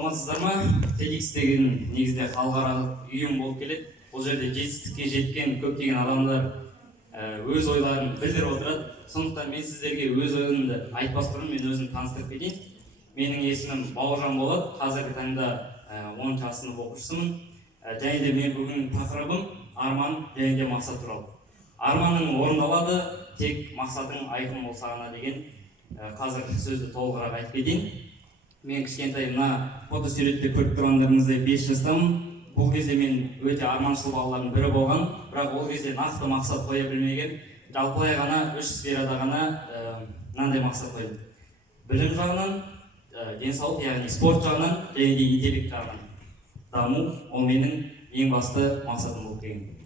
саламатсыздар ма? TEDx деген негізде халықаралық ұйым болып келеді. Бұл жерде жетістікке жеткен көптеген адамдар өз ойларын білдіріп отырады. Сондықтан мен сіздерге өз ойымды айтпас бұрын мен өзім таныстырып кетейін. Менің есімім Бауыржан болады. Қазіргі таңда 10 сынып оқушысымын. Және де мен бүгін тақырыбым арман және де мақсат туралы. Арманың орындалады, тек мақсатың айқын болса ғана деген қазір сөзді толығырақ айтып кетейін. Мен кішкентай мына фотосуретте көріп тұрғандарыңыздай 5 жастамын. Бұл кезде мен өте арманшыл балалардың бірі болған, бірақ ол кезде нақты мақсат қоя білмеген. Жалпылай ғана 3 сферада ғана мынандай мақсат қойдым. Білім жағынан, денсаулық, яғни спорт жағынан және де интеллект жағынан даму, ол менің ең басты мақсатым болып келген.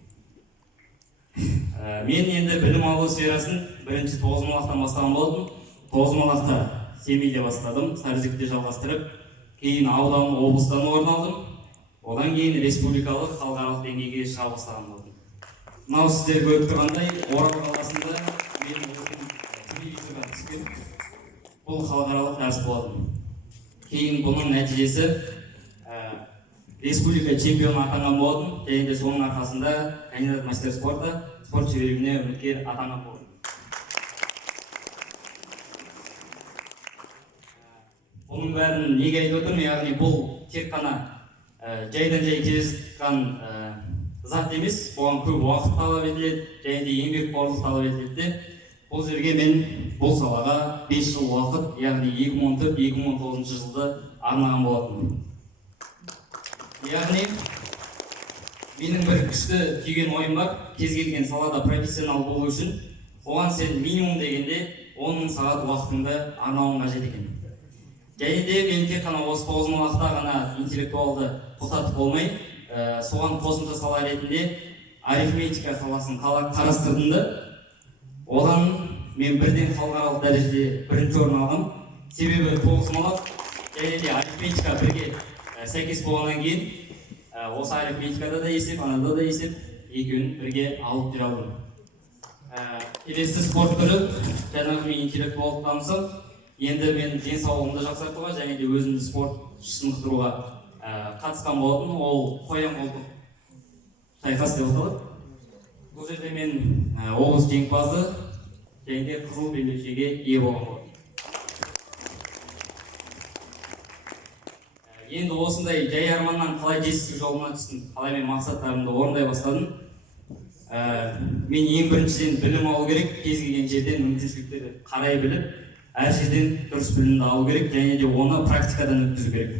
Мен енді білім алу сферасын бірінші Тоғызқұмалақтан бастаған болдым. Тоғызқұмалақта Семейде бастадым, Сарыөзекте жалғастырып, кейін аудан, облыстан орын алдым. Одан кейін республикалық, халықаралық деңгейге шыға бастаған болдым. Мынау сіздер көріп тұрғандай, Орал қаласында менің оқуым телевизорға түскен. Бұл халықаралық дәріс болатын. Кейін бұның нәтижесі республика чемпионы атанған болдым, және де соның арқасында кандидат мастер спорта, спорт шеберлігіне үміткер атанған болдым. Бұның бәрін неге айтып отырмын, яғни бұл тек қана жайдан жай келе жатқан зат емес, бұған көп уақыт талап етіледі, және де еңбекқорлық талап етіледі. Бұл жерге мен бұл салаға 5 жыл уақыт, яғни 2014-2019 жылды арнаған болатынмын. Яғни менің бір күшті түйген ойым бар, кез келген салада профессионал болу үшін, оған сен минимум дегенде 10 сағат уақытыңды арнауың қажет екен. Және де мен тек қана осы Тоғызқұмалақта ғана интеллектуалды тоқтатып болмай, соған қосымша сала ретінде арифметика саласын қарастырдым да, одан мен бірден халықаралық дәрежеде бірінші орын алғам. Себебі Тоғызқұмалақ және де арифметика бірге сәйкес болғаннан кейін, осы арифметикада да есеп, анада да есеп, екеуін бірге алып жүре алдым. Келесі спорт түрі, жаңағы мен интеллектуалды танысым. Енді мен денсаулығымды жақсартуға және де өзімді спорт шынықтыруға қатысқан болатын. Ол қоян қолтық шайқас деп аталады. Бұл жерде мен облыс жеңімпазы және де қызыл белбеушеге ие болған болатын. Енді осындай жай арманнан қалай жетістік жолына түстім, қалай мен мақсаттарымды орындай бастадым. Мен ең біріншіден білім алу керек, кез келген жерден мүмкіншіліктерді қарай біліп, әр жерден дұрыс білімді алу керек, және де оны практикадан өткізу керек.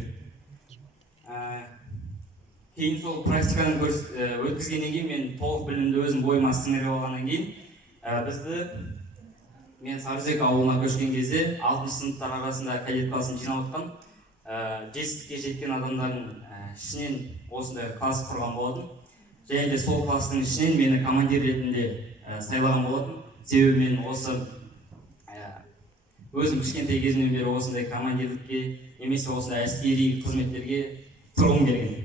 Кейін сол практикадан өткізгеннен кейін мен толық білімді өзім бойыма сіңіріп алғаннан кейін, мен Сарыөзек ауылына көшкен кезде 6 сыныптар арасында кадет классын жинап отқан, жетістікке жеткен адамдардың ішінен осындай класс құрған болатын. Және де сол класстың ішінен мені командир ретінде сайлаған болатын. Себебі мен өзім кішкентай кезімнен бері осындай командирлікке, немесе осындай әскери қызметтерге тұрғым келген.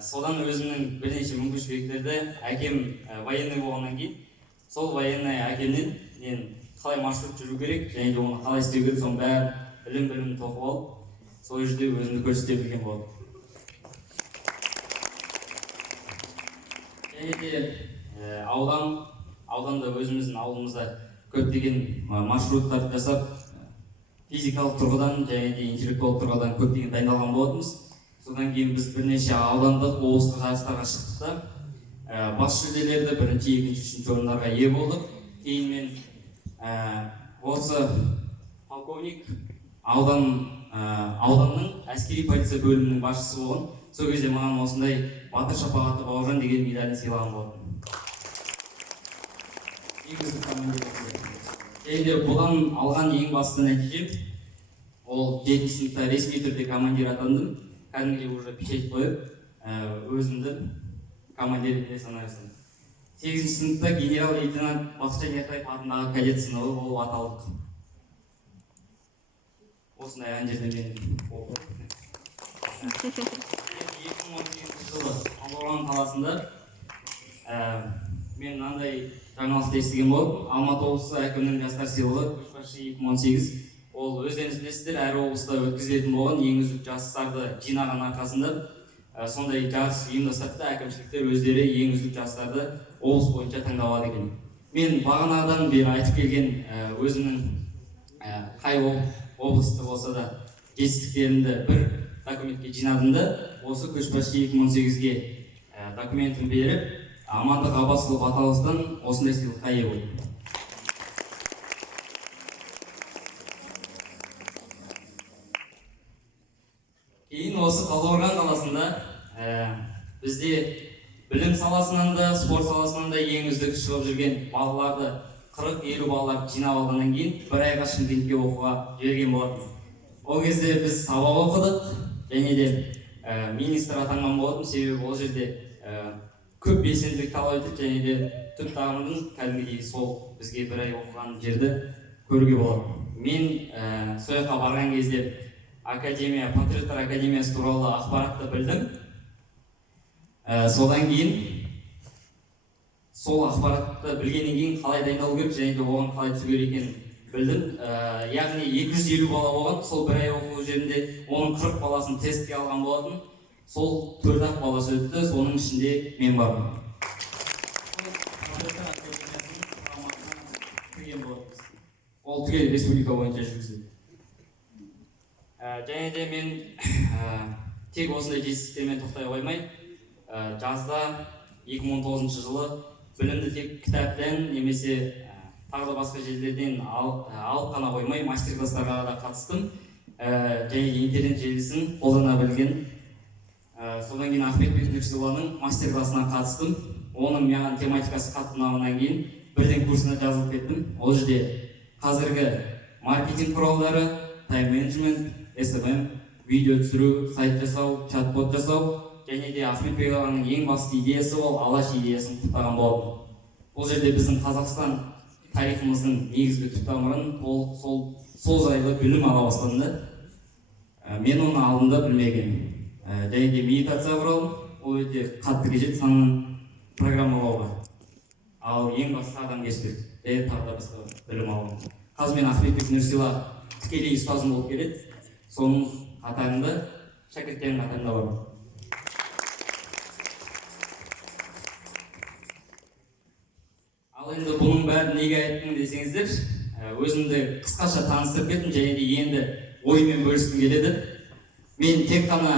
Содан өзімнің бірнеше мүмкіншіліктерді әкем военный болғаннан кейін, сол военный әкемнен мен қалай маршрут жүру керек, және де оны қалай істеу керек, соның бәрін білімді тоқып алып, сол жерде өзімді көрсете білген болды. Және де ауданда өзіміздің ауылымызда көптеген маршруттарды жасап, физикалық тұрғыдан және де интеллектуалдық тұрғыдан көптеген дайындалған болатынбыз. Содан кейін біз бірнеше аудандық, облыстық жарыстарға шықтық та, бас жүлделерді бірінші, екінші, үшінші орындарға ие болдық. Кейін мен осы полковник ауданның әскери полиция бөлімінің басшысы болған. Сол кезде маған осындай батыр шапағаты Бауыржан деген медалін сыйлаған болатын. Енді бұдан алған ең басты нәтижем, ол 7 сыныпта ресми түрде командир атандым. Кәдімгідей уже печать қойып, өзімді командир ретінде санайсың. 8 сыныпта генерал-лейтенант Бақытжан Ертаев атындағы кадет сыныбы болып аталдық. Осындай ан жерде мен оқыдым. 2018 жылы Талдықорған қаласында мен мынандай жаңалықты естіген болдым. Алматы облысы әкімінің жастар сыйлығы көшбасшы 2018. Ол өздеріңіз білесіздер, әр облыста өткізілетін болған ең үздік жарыстарды жинаған арқасында сондай жарыс ұйымдастырды да әкімшіліктер өздері ең үздік жарыстарды облыс бойынша таңдап алады екен. Мен бағанадан бері айтып келген өзімнің қай облыста болса да жетістіктерімді бір документке жинадым да, осы көшбасшы 2018-ге документін беріп, Амандық Аббасұлы Баталовтан осындай сыйлыққа ие болдым. Кейін осы Талдықорған қаласында бізде білім саласынан да, спорт саласынан да ең үздік шығып жүрген балаларды 40-50 балалар жинап алғаннан кейін бір айға Шымкентке оқуға жіберген болатын. Ол кезде біз сабақ оқыдық, және де министр атанған болатын, себебі ол жерде көп белсенділік талап етіп, және де түп тамырын кәдімгідей сол бізге бір ай оқыған жерді көруге болады. Мен сол жаққа барған кезде Патриоттар академиясы туралы ақпаратты білдім. Содан кейін сол ақпаратты білгеннен кейін қалай дайындалу керек және де оған қалай түсу керек екенін білдім. Яғни 250 бала болған, сол бір ай оқу жерінде оның 40 баласын тестке алған болатын. Сол 4-ақ баласы өтті, соның ішінде мен бармын. Ол түгел республика бойынша жүргізілді. Және де мен тек осындай жетістіктермен тоқтай қоймай, жазда 2019 жылы білімді тек кітаптан немесе тағы да басқа жерлерден алып қана қоймай, мастер-класстарға да қатыстым. Және де интернет желісін қолдана білген. Содан кейін Ахметбек Нұрсиланың мастер-классына қатыстым. Оның маған тематикасы қатты ұнағаннан кейін бірден курсына жазылып кеттім. Ол жерде қазіргі маркетинг құралдары, тайм-менеджмент, SMM, видео түсіру, сайт жасау, чат-бот жасау, және де Ахметбек ағаның ең басты идеясы ол Алаш идеясын құптаған болатын. Бұл жерде біздің Қазақстан тарихымыздың негізгі түп тамырын сол жайлы білім ала бастадым. Мен оны алдында білмеген. Және де медитация құралым, ол өте қатты қажет санын программалауға. Ал ең басты адамгершілік, және тағы да басқа білім алуым. Қазір мен Ахметбек Нұрсила тікелей ұстазым болып келеді. Соның қатарында, шәкірттердің қатарында бармын. Ал енді бұның бәрін неге айттым десеңіздер, өзімді қысқаша таныстырып кеттім, және де енді оймен бөліскім келеді. Мен тек қана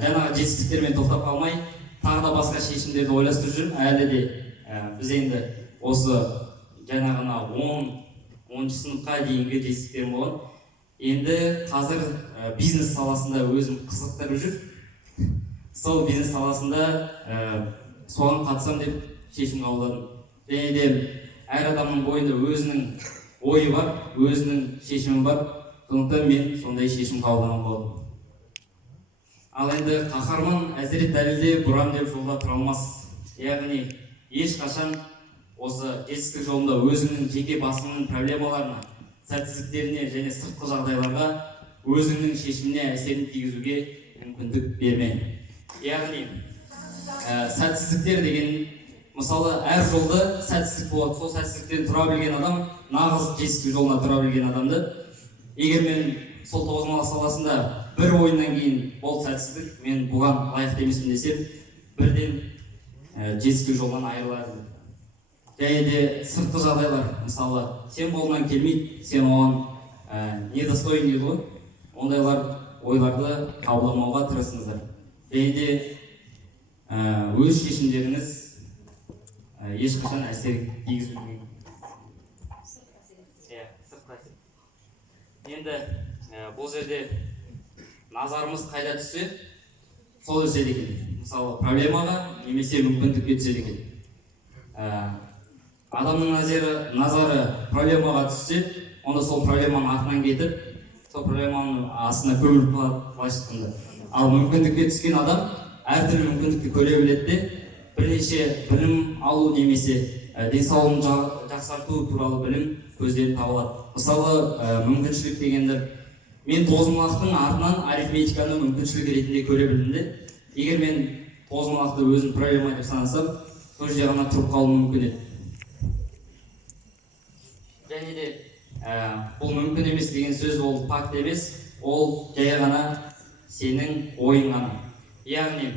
жаңағы жетістіктермен тоқтап қалмай, тағы да басқа шешімдерді ойластырып жүрмін. Әлі де біз енді осы жаңағына 10-10 сыныпқа дейінгі жетістіктерім болған. Енді қазір бизнес саласында өзім қызықтырып жүр. Сол бизнес саласында соған қатысам деп шешім қабылдадым. Және де әр адамның бойында өзінің ойы бар, өзінің шешімі бар. Сондықтан мен сондай шешім қабылдаған болдым. Ал енді қаһарман әзірет дәлелде бұрам деп жолда тұра алмас. Яғни ешқашан осы жетістік жолында өзіңнің жеке басыңның проблемаларына, сәтсіздіктеріне және сыртқы жағдайларға өзіңнің шешіміне әсерін тигізуге мүмкіндік берме. Яғни сәтсіздіктер деген, мысалы, әр жолда сәтсіздік болады. Сол сәтсіздіктен тұра білген адам нағыз жетістік жолына тұра білген адамды. Егер мен сол тоғызқұмалақ саласында бір ойыннан кейін ол сәтсіздік, мен бұған лайықты емеспін десем, бірден жетістік жолынан айырылады. Және де сыртқы жағдайлар, мысалы, сен қолынан келмейді, сен оған недостоин дейді ғой, ондайлар ойларды қабылдамауға тырысыңыздар. Және де өз шешімдеріңіз ешқашан әсер тигізбейді. Енді бұл жерде назарымыз қайда түссе, сол өседі екен. Мысалы, проблемаға немесе мүмкіндікке түседі екен. Адамның назары проблемаға түссе, онда сол проблеманың артынан кетіп, сол проблеманың астына көміліп қалады, былайша айтқанда. Ал мүмкіндікке түскен адам әртүрлі мүмкіндікті көре біледі де, бірнеше білім алу немесе денсаулығын жақсарту туралы білім көзден табылады. Мысалы, мүмкіншілік дегенді мен тоғызқұмалақтың артынан арифметиканы мүмкіншілік ретінде көре білдім де, егер мен тоғызқұмалақты өзім проблема деп санасам, сол жерде ғана тұрып қалуым мүмкін еді. Және де бұл мүмкін емес деген сөз ол факт емес, ол жай ғана сенің ойың ғана. Яғни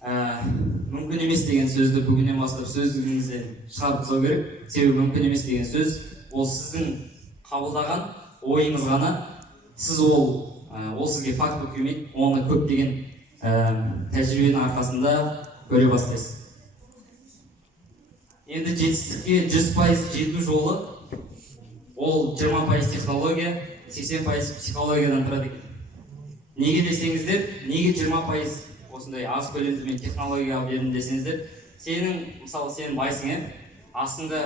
мүмкін емес деген сөзді бүгіннен бастап сөзіңізден шығарып тастау керек. Себебі мүмкін емес деген сөз ол сіздің қабылдаған ойыңыз ғана. Сіз ол сізге факт болып келмейді, оны көптеген тәжірибенің арқасында көре бастайсыз. Енді жетістікке 100% жету жолы ол 20% технология, 80% психологиядан тұрады екен. Неге десеңіздер, неге 20% осындай аз көлемді мен технологияға бердім десеңіздер, мысалы сен байсың, астында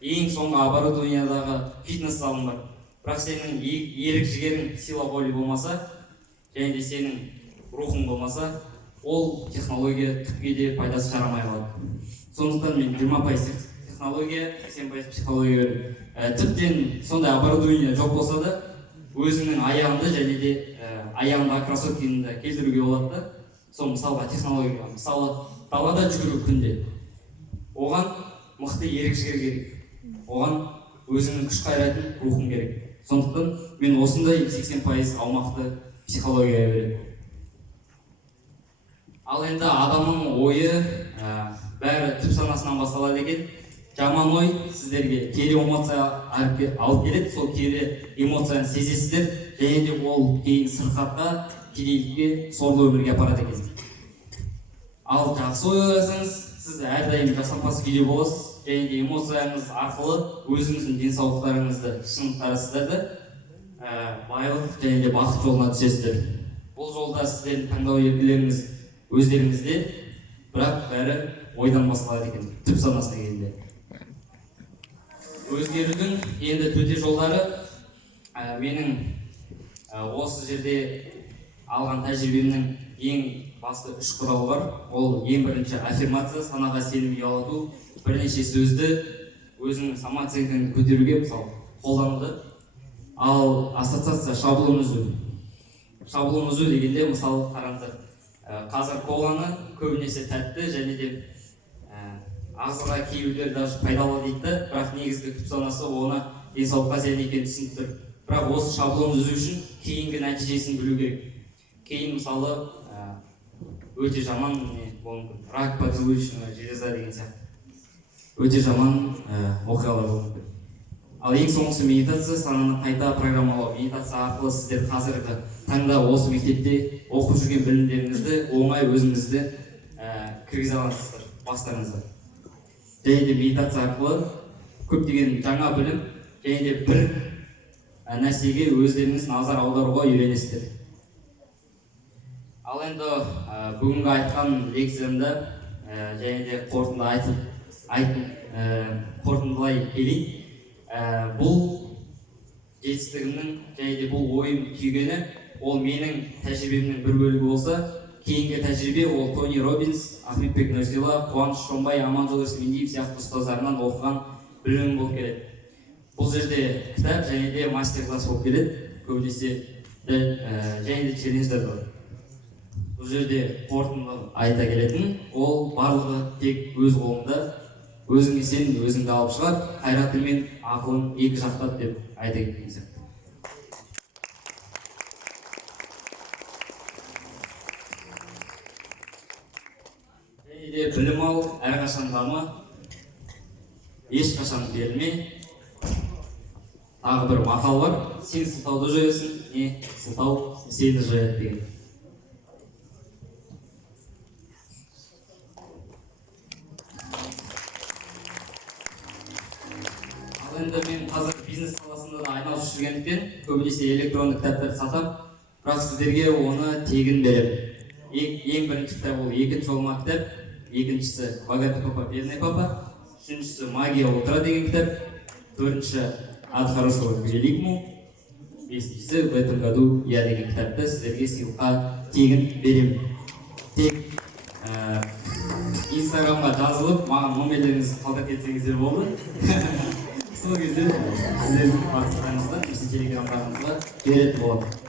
ең соңғы оборудованиядағы фитнес залың бар. Бірақ сенің ерік жігерің, сила воли болмаса, және де сенің рухың болмаса, ол технология түкке де пайдасы жарамай қалады. Сондықтан мен 20% технология, 80% психология көрдім. Тіптен сондай оборудование жоқ болса да, өзіңнің аяғыңды және де аяғыңдағы кроссовкаңды келтіруге болады да. Сол мысалға технология, мысалы далада жүгіру күнде. Оған мықты ерік жігер керек. Оған өзіңнің күш қайратын, рухың керек. Сондықтан мен осындай 80% аумақты психологияға беремін. Ал енді адамның ойы бәрі түп санасынан басталады екен. Жаман ой сіздерге кері эмоция алып келеді, сол кері эмоцияны сезесіздер, және де ол кейін сырқатқа, кедейлікке, сорлы өмірге апарады екен. Ал жақсы ой ойласаңыз, сіз әрдайым жасампаз күйде боласыз, және де эмоцияңыз арқылы өзіңіздің денсаулықтарыңызды шыңықтырасыздар да байлық және де бақыт жолына түсесіздер. Бұл жолда сіздердің таңдау еркілеріңіз өздеріңізде, бірақ бәрі ойдан басталады екен, түп санасына келгенде. Өзгерудің енді төте жолдары менің осы жерде алған тәжірибемнің ең басты 3 құралы бар. Ол ең бірінші аффирмация, санаға сенім ұялату, бірнеше сөзді өзіңнің самооценкаңды көтеруге мысалы қолданылды. Ал ассоциация, шаблон үзу. Шаблон үзу дегенде мысалы қараңыздар, қазір коланы көбінесе тәтті және де ағзаға кейбіреулер даже пайдалы дейді, бірақ негізгі түп санасы оны денсаулыққа зиян екенін түсініп тұр. Бірақ осы шаблон үзу үшін кейінгі нәтижесін білу керек. Кейін мысалы өте жаман рак поджелудочного железа деген сияқты өте жаман оқиғалар болуы мүмкін. Ал ең соңғысы медитация, сананы қайта программалау. Медитация арқылы сіздер қазіргі таңда осы мектепте оқып жүрген білімдеріңізді оңай өзіңізді кіргізе аласыздар бастарыңызда. Және де медитация арқылы көптеген жаңа білім және де бір нәрсеге өздеріңіз назар аударуға үйренесіздер. Ал енді бүгінгі айтқан лекциямда және де қорытындылай келейін. Бұл жетістігімнің және де бұл ойым түйгені, ол менің тәжірибемнің бір бөлігі болса, кейінгі тәжірибе ол Тони Роббинс, Ахметбек Нұрсила, Қуаныш Шонбай, Аманжол Есмендиев сияқты ұстаздарынан оқыған білімім болып келеді. Бұл жерде кітап және де мастер-класс болып келеді, көбінесе және де челлендждер бар. Бұл жерде қорытынды айта келетін, ол барлығы тек өз қолыңда, өзіңе сен өзіңді алып шығар, қайратың мен ақылың екі жақтап деп айта кеткен сияқты. Және де білім ал, әрқашан қалма, ешқашан берілме. Тағы бір мақал бар, сен сылтауды жоясың, не сылтау сені жояды деген. Ал енді мен қазір бизнес саласында да айналысып жүргендіктен көбінесе электронды кітаптарды сатам, бірақ сіздерге оны тегін беремін. Ең бірінші кітап ол екінші жолма кітап, екіншісі «Богатый папа, бедный папа», үшіншісі «Магия утра» деген кітап, төртінші «От хорошего к великому», бесіншісі «В этом году я» деген кітапты сіздерге сыйлыққа тегін беремін. Тек инстаграмға жазылып, маған номерлеріңізді қалдырып кетсеңіздер болды. Сол кезде сіздердің WhatsApp-ыңызда, немесе телеграмдарыңызға беретін болады.